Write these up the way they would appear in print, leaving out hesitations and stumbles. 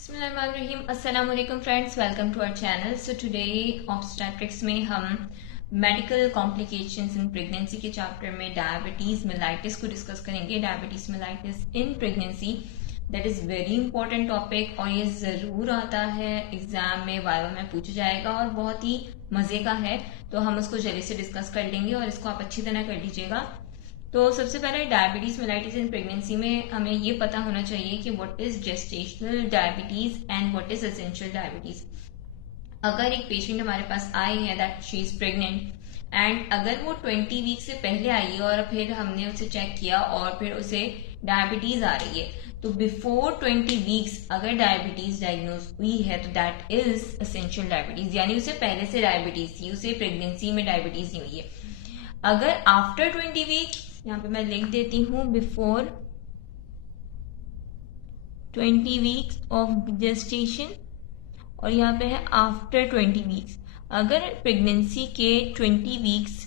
बिस्मिल्लाहिर्रहमानिर्रहीम। अस्सलाम वालेकुम friends, welcome to our channel. So today obstetrics में हम मेडिकल कॉम्प्लिकेशंस इन प्रेगनेंसी के चैप्टर में डायबिटीज मेलाइटिस को डिस्कस करेंगे। Diabetes mellitus in pregnancy that is very important topic और ये जरूर आता है एग्जाम में, वाइवा में पूछा जाएगा और बहुत ही मजे का है। तो हम उसको जल्दी से डिस्कस कर लेंगे और इसको आप अच्छी तरह कर लीजिएगा। तो सबसे पहले डायबिटीज मेलाइटिस इन प्रेगनेंसी में हमें ये पता होना चाहिए कि what is gestational diabetes and what is essential diabetes. अगर एक पेशेंट हमारे पास आई है that she is pregnant and अगर वो 20 वीक से पहले आई है और फिर हमने उसे चेक किया और फिर उसे डायबिटीज आ रही है, तो बिफोर 20 वीक्स अगर डायबिटीज डायग्नोज हुई है तो दैट इज एसेंशियल डायबिटीज, यानी उसे पहले से डायबिटीज थी, उसे प्रेगनेंसी में डायबिटीज नहीं हुई है। अगर आफ्टर 20 वीक्स, यहाँ पे मैं लिख देती हूँ बिफोर 20 वीक्स ऑफ जेस्टेशन और यहाँ पे है आफ्टर 20 वीक्स। अगर प्रेगनेंसी के 20 वीक्स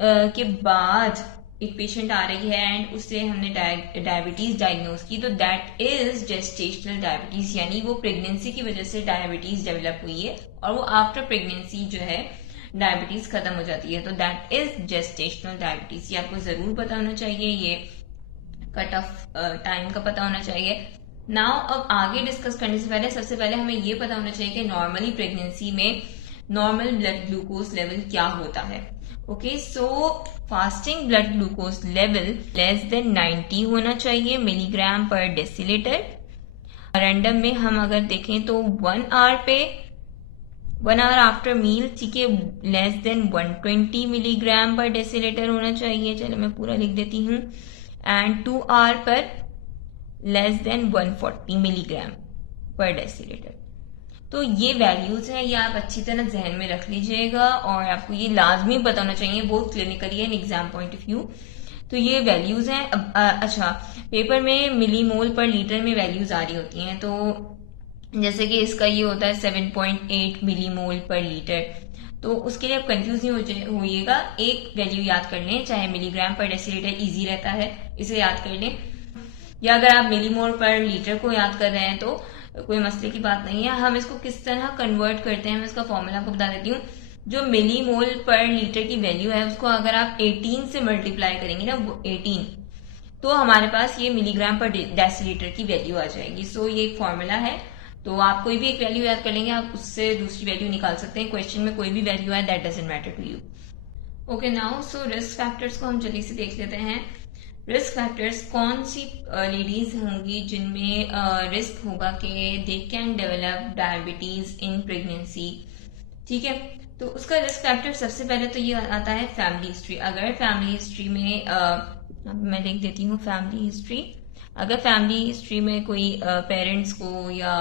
के बाद एक पेशेंट आ रही है एंड उससे हमने डायबिटीज डायग्नोज की तो दैट इज जेस्टेशनल डायबिटीज, यानी वो प्रेगनेंसी की वजह से डायबिटीज डेवलप हुई है और वो आफ्टर प्रेगनेंसी जो है डायबिटीज खत्म हो जाती है, तो दैट इज जेस्टेशनल डायबिटीज। ये आपको जरूर पता होना चाहिए, ये कट ऑफ टाइम का पता होना चाहिए। नाउ अब आगे डिस्कस करने से पहले सबसे पहले हमें ये पता होना चाहिए कि नॉर्मली प्रेगनेंसी में नॉर्मल ब्लड ग्लूकोज लेवल क्या होता है। ओके, सो fasting blood glucose level less than 90 होना चाहिए मिलीग्राम पर डेसीलीटर। रैंडम में हम अगर देखें तो 1 आवर आफ्टर मील, ठीक है, लेस देन 120 मिलीग्राम पर डेसीलीटर होना चाहिए। चलो मैं पूरा लिख देती हूँ। एंड 2 आवर पर लेस देन 140 मिलीग्राम पर डेसीलीटर। तो ये वैल्यूज हैं, ये आप अच्छी तरह जहन में रख लीजिएगा और आपको ये लाजमी पता होना चाहिए both clinically and exam point of view. तो ये वैल्यूज हैं। अच्छा, पेपर में मिलीमोल पर लीटर में वैल्यूज आ रही होती हैं, तो जैसे कि इसका ये होता है 7.8 मिलीमोल पर लीटर, तो उसके लिए आप कंफ्यूज नहीं होइएगा, एक वैल्यू याद कर लें, चाहे मिलीग्राम पर डेसीलीटर इजी रहता है, इसे याद कर लें। या अगर आप मिलीमोल पर लीटर को याद कर रहे हैं तो कोई मसले की बात नहीं है। हम इसको किस तरह कन्वर्ट करते हैं मैं इसका फॉर्मूला आपको बता देती हूँ। जो मिलीमोल पर लीटर की वैल्यू है उसको अगर आप 18 से मल्टीप्लाई करेंगे ना, 18, तो हमारे पास ये मिलीग्राम पर डेसीलीटर की वैल्यू आ जाएगी। सो ये एक फॉर्मूला है, तो आप कोई भी एक वैल्यू याद कर लेंगे, आप उससे दूसरी वैल्यू निकाल सकते हैं। क्वेश्चन में कोई भी वैल्यू है, that doesn't matter to you. Okay, now so risk factors को हम जल्दी से देख लेते हैं। रिस्क फैक्टर्स, कौन सी लेडीज होंगी जिनमें रिस्क होगा कि they can develop diabetes in pregnancy, ठीक है। तो उसका रिस्क फैक्टर सबसे पहले तो ये आता है फैमिली हिस्ट्री। अगर फैमिली हिस्ट्री में मैं लिख देती हूँ फैमिली हिस्ट्री, अगर फैमिली हिस्ट्री में कोई पेरेंट्स को या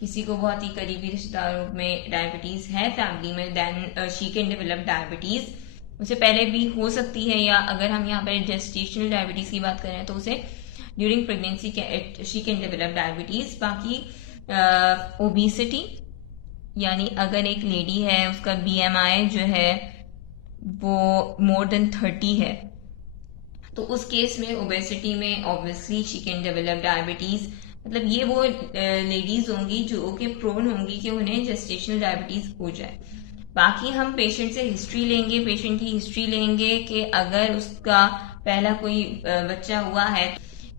किसी को बहुत ही करीबी रिश्तेदारों में डायबिटीज है फैमिली में, then she can develop diabetes. उसे पहले भी हो सकती है, या अगर हम यहाँ पर जेस्टेशनल डायबिटीज की बात करें तो उसे during pregnancy she can develop diabetes. बाकी ओबेसिटी, यानी अगर एक लेडी है उसका BMI जो है वो मोर देन 30 है, तो उस केस में ओबेसिटी में obviously she can develop diabetes. मतलब ये वो लेडीज होंगी जो कि प्रोन होंगी कि उन्हें जेस्टेशनल डायबिटीज हो जाए। बाकी हम पेशेंट से हिस्ट्री लेंगे, पेशेंट की हिस्ट्री लेंगे कि अगर उसका पहला कोई बच्चा हुआ है,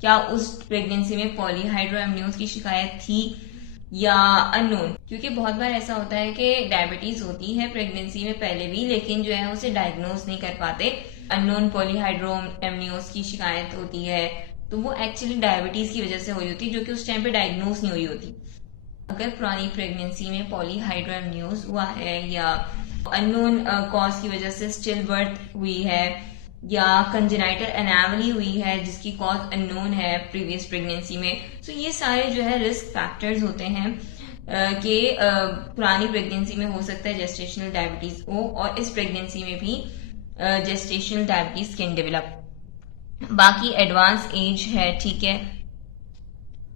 क्या उस प्रेगनेंसी में पॉलीहाइड्रोएमनियोज की शिकायत थी या अननोन, क्योंकि बहुत बार ऐसा होता है कि डायबिटीज होती है प्रेगनेंसी में पहले भी, लेकिन जो है उसे डायग्नोज नहीं कर पाते, अननोन पॉलीहाइड्रोएमनियोज की शिकायत होती है, तो वो एक्चुअली डायबिटीज की वजह से हुई होती जो कि उस टाइम पे डायग्नोज नहीं हुई होती। अगर पुरानी प्रेगनेंसी में पॉलीहाइड्रोएमनियोज हुआ है या अननोन कॉज की वजह से स्टिल बर्थ हुई है या कंजेनाइटल एनामली हुई है जिसकी कॉज अननोन है प्रीवियस प्रेगनेंसी में, तो ये सारे जो है रिस्क फैक्टर्स होते हैं कि पुरानी प्रेगनेंसी में हो सकता है जेस्टेशनल डायबिटीज हो और इस प्रेगनेंसी में भी जेस्टेशनल डायबिटीज कैन डेवलप। बाकी एडवांस एज है, ठीक है,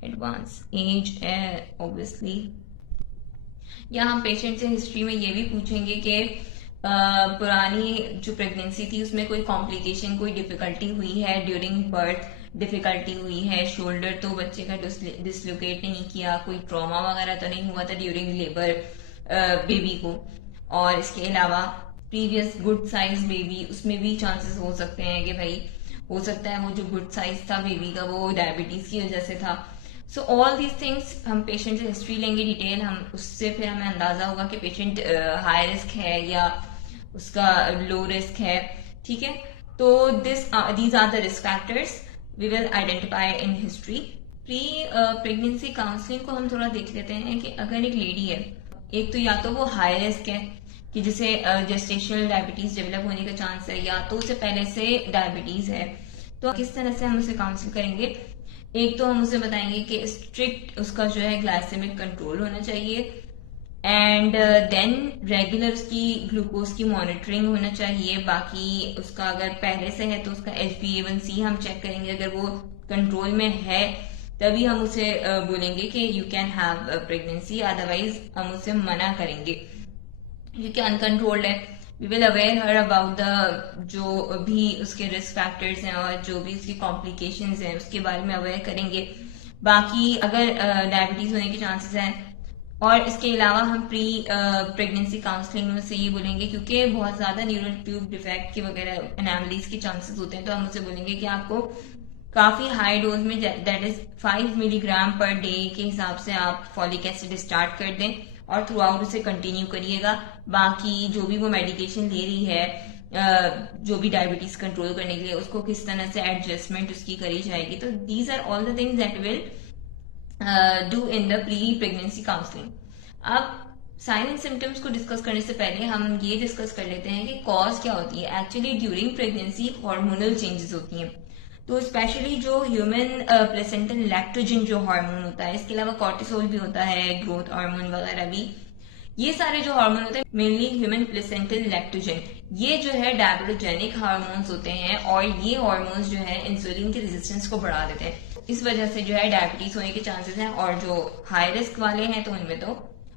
एडवांस एज है ऑब्वियसली। या हम पेशेंट से हिस्ट्री में ये भी पूछेंगे कि पुरानी जो प्रेगनेंसी थी उसमें कोई कॉम्प्लिकेशन, कोई डिफिकल्टी हुई है ड्यूरिंग बर्थ, डिफिकल्टी हुई है, शोल्डर तो बच्चे का डिसलोकेट नहीं किया, कोई ट्रॉमा वगैरह तो नहीं हुआ था ड्यूरिंग लेबर बेबी को, और इसके अलावा प्रीवियस गुड साइज बेबी, उसमें भी चांसेस हो सकते हैं कि भाई हो सकता है वो जो गुड साइज था बेबी का वो डायबिटीज की वजह से था। सो ऑल दीज थिंग्स हम पेशेंट से हिस्ट्री लेंगे डिटेल, हम उससे फिर हमें अंदाजा होगा कि पेशेंट हाई रिस्क है या उसका लो रिस्क है, ठीक है। तो these are the risk factors we will identify in history. Pre pregnancy counselling को हम थोड़ा देख लेते हैं कि अगर एक लेडी है, एक तो या तो वो हाई रिस्क है कि जिसे जेस्टेशनल डायबिटीज डेवलप होने का चांस है, या तो उसे पहले से डायबिटीज है, तो किस तरह से हम उसे काउंसिल करेंगे। एक तो हम उसे बताएंगे कि स्ट्रिक्ट उसका जो है ग्लाइसेमिक कंट्रोल होना चाहिए, एंड देन रेगुलर उसकी ग्लूकोज की मॉनिटरिंग होना चाहिए। बाकी उसका अगर पहले से है तो उसका HbA1c हम चेक करेंगे, अगर वो कंट्रोल में है तभी हम उसे बोलेंगे कि you can have pregnancy, otherwise हम उसे मना करेंगे क्योंकि अनकंट्रोल्ड है। We will aware her about the जो भी उसके रिस्क फैक्टर्स हैं और जो भी उसकी कॉम्प्लिकेशंस हैं उसके बारे में अवेयर करेंगे। बाकी अगर डायबिटीज होने के चांसेस हैं, और इसके अलावा हम प्री प्रेगनेंसी काउंसलिंग में से ये बोलेंगे क्योंकि बहुत ज्यादा न्यूरल ट्यूब डिफेक्ट के वगैरह एनामलीज के चांसेस होते हैं, तो हम उसे बोलेंगे कि आपको काफी हाई डोज में that is 5 milligram per day के हिसाब से आप फॉलिक एसिड स्टार्ट कर दें और थ्रू आउट उसे कंटिन्यू करिएगा। बाकी जो भी वो मेडिकेशन ले रही है जो भी डायबिटीज कंट्रोल करने के लिए, उसको किस तरह से एडजस्टमेंट उसकी करी जाएगी। तो these are all the things that will do in the pre pregnancy counselling. अब साइन एंड सिम्टम्स को डिस्कस करने से पहले हम ये डिस्कस कर लेते हैं कि कॉज क्या होती है। Actually during pregnancy hormonal changes होती हैं, तो स्पेशली जो ह्यूमन प्लेसेंटल लैक्टोजन जो हार्मोन होता है, इसके अलावा कॉर्टिसोल भी होता है, ग्रोथ हार्मोन वगैरह भी, ये सारे जो हार्मोन होते हैं मेनली ह्यूमन प्लेसेंटल लैक्टोजन, ये जो है डायबिटोजेनिक हार्मोन्स होते हैं, और ये हार्मोन्स जो है इंसुलिन के रेजिस्टेंस को बढ़ा देते हैं। इस वजह से जो है डायबिटीज होने के चांसेस हैं, और जो हाई रिस्क वाले हैं तो उनमें तो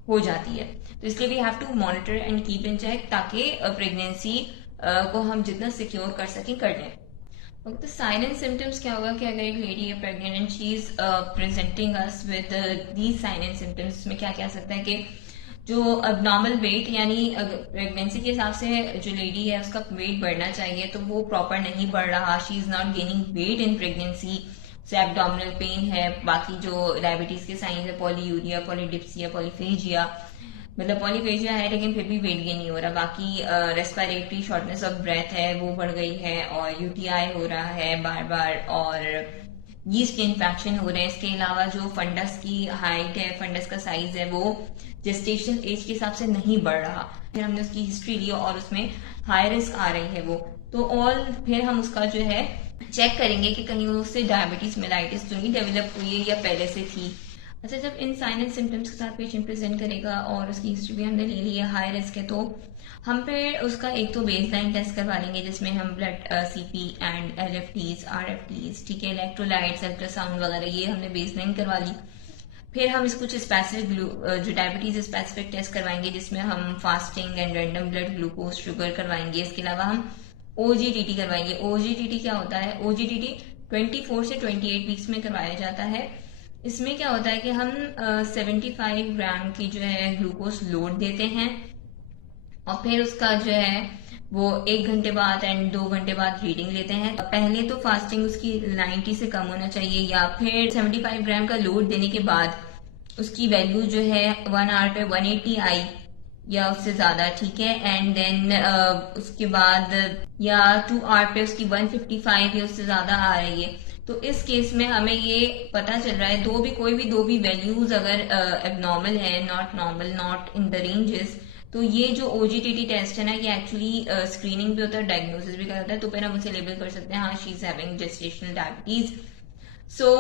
हो जाती है। तो इसलिए we have to monitor and keep in check ताकि प्रेगनेंसी को हम जितना सिक्योर कर सकें कर लें। तो साइन एंड सिम्टम्स क्या होगा कि अगर एक लेडी है pregnant and she is presenting us with these sign and symptoms, में क्या क्या सकता है कि जो अबनॉर्मल वेट, यानी प्रेगनेंसी के हिसाब से जो लेडी है उसका वेट बढ़ना चाहिए तो वो प्रॉपर नहीं बढ़ रहा, she is not gaining weight in pregnancy, से एब्डोमिनल पेन है। बाकी जो डायबिटीज के साइंस है पॉलीयूरिया, पॉलीडिप्सिया, पॉलीफेजिया, मतलब पॉलीफेजिया है लेकिन फिर भी वेट गेन नहीं हो रहा। बाकी रेस्पिरेटरी शॉर्टनेस ऑफ ब्रेथ है वो बढ़ गई है, और यूटीआई हो रहा है बार बार, और यीस्ट इन्फेक्शन हो रहे हैं। इसके अलावा जो फंडस की हाइट है, फंडस का साइज है, वो जेस्टेशन एज के हिसाब से नहीं बढ़ रहा। फिर हमने उसकी हिस्ट्री ली और उसमें हाई रिस्क आ रही है वो, तो ऑल फिर हम उसका जो है चेक करेंगे कि कहीं उससे डायबिटीज मेलाइटिस तो नहीं डेवलप हुई है या पहले से थी। अच्छा, जब इन साइन एंड सिम्टम्स के साथ पेशेंट प्रेजेंट करेगा और उसकी हिस्ट्री भी हमने ले ली है, हाई रिस्क है, तो हम फिर उसका एक तो बेसलाइन टेस्ट करवा लेंगे जिसमें हम blood CP and LFTs, RFTs, ठीक है, इलेक्ट्रोलाइट्स, अल्ट्रासाउंड वगैरह ये हमने बेसलाइन करवा ली। फिर हम इस कुछ स्पेसिफिक जो डायबिटीज स्पेसिफिक टेस्ट करवाएंगे जिसमें हम fasting and random blood glucose sugar करवाएंगे। इसके अलावा हम OGTT करवाएंगे। OGTT क्या होता है? OGTT 24 से 28 वीक्स में करवाया जाता है। इसमें क्या होता है कि हम 75 ग्राम की जो है ग्लूकोज लोड देते हैं, और फिर उसका जो है वो 1 घंटे बाद एंड 2 घंटे बाद रीडिंग लेते हैं। पहले तो फास्टिंग उसकी 90 से कम होना चाहिए, या फिर 75 ग्राम का लोड देने के बाद उसकी वैल्यू जो है 1 आवर पे 180 आई या उससे ज्यादा, ठीक है, एंड देन उसके बाद या 2 आवर पे उसकी 155 या उससे ज्यादा आ रही है। तो इस केस में हमें ये पता चल रहा है कोई भी दो भी वैल्यूज अगर एबनॉर्मल है, not normal, not in the ranges, तो ये जो OGTT टेस्ट है ना, ये एक्चुअली स्क्रीनिंग भी होता है, डायग्नोसिस भी करता है, तो फिर हम उसे लेबल कर सकते हैं हाँ she is having gestational diabetes. So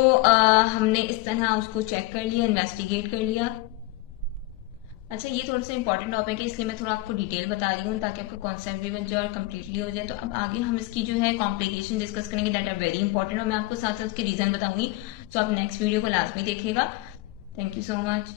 हमने इस तरह उसको चेक कर लिया, इन्वेस्टिगेट कर लिया। अच्छा, ये थोड़ा सा इंपॉर्टेंट टॉपिक है इसलिए मैं थोड़ा आपको डिटेल बता रही हूँ ताकि आपका कॉन्सेप्ट भी बन जाए और कम्प्लीटली हो जाए। तो अब आगे हम इसकी जो है कॉम्प्लिकेशन डिस्कस करेंगे, दैट आर वेरी इंपॉर्टेंट, और मैं आपको साथ साथ उसके रीजन बताऊंगी। सो आप नेक्स्ट वीडियो को लाजमी देखिएगा। Thank you so much.